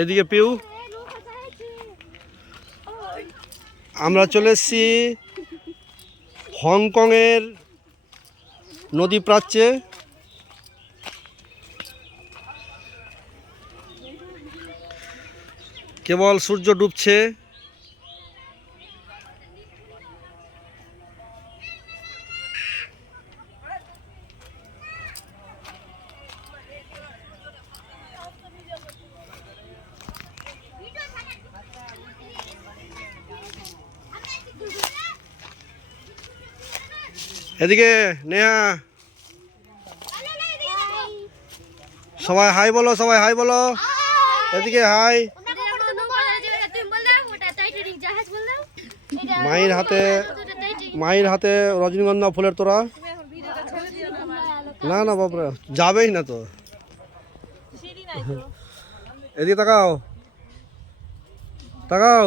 এদিকে পিউ আমরা চলে এসেছি হংকংয়ের নদী প্রাচ্যে। কেবল সূর্য ডুবছে। এদিকে নেহা, সবাই হাই বলো, সবাই হাই বলো। এদিকে হাই। মায়ের হাতে রজনীগন্ধা ফুলের তোড়া। না না বাবরা যাবেই না তো। এদিকে তাকাও, তাকাও।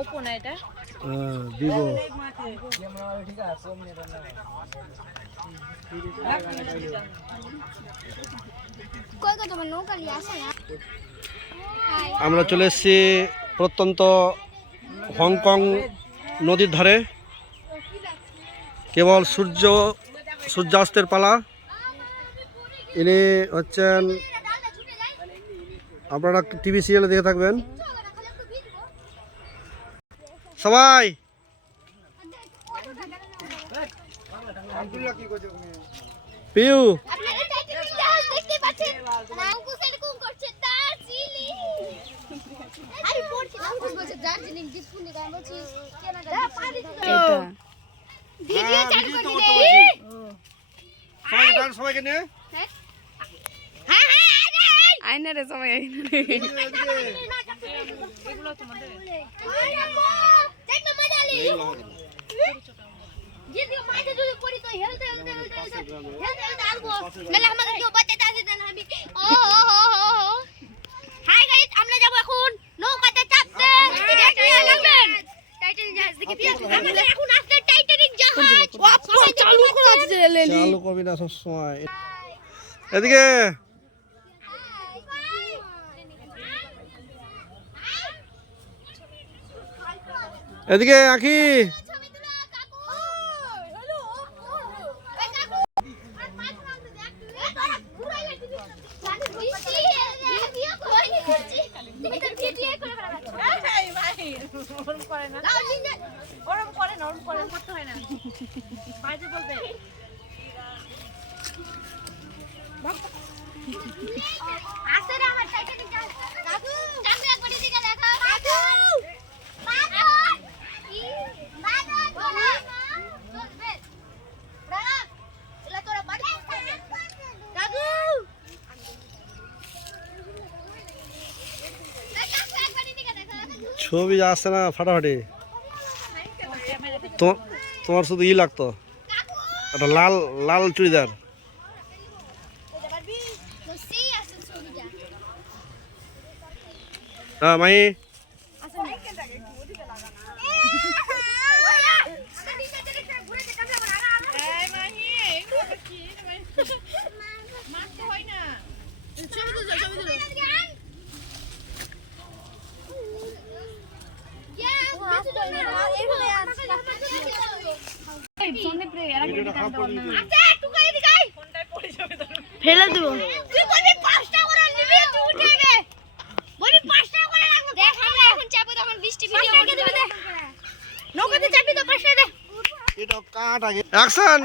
ওপো না এটা, ভিভো। আমরা চলে এসেছি প্রত্যন্ত হংকং নদীর ধারে। কেবল সূর্যাস্তের পালা। ইনি হচ্ছেন, আপনারা টিভি সিরিয়ালে দেখে থাকবেন সবাই। পিউ সবাইকে নিয়ে আয়না রে সবাই আমরা যাবো এখন নৌকাতে চাপতে। এখন আসলে টাইটানিক জাহাজ চালু করবি না সবসময়। এদিকে এদিকে আঁকি। ছবি আসছে না ফাটাফাটি। তোমার শুধু লাগতো একটা লাল লাল চুড়িদার। হ্যাঁ মাই ফেলে দেবো। তুই বলবি 5 টাকা করে নিবি, তুই উঠাবে। বলবি 5 টাকা করে লাগবে। দেখ আমরা এখন চাপো, তখন 20 টি ভিডিও করে দেব। নৌকাতে চাপি তো 5 টাকা দে। এটা কাট আগে অ্যাকশন।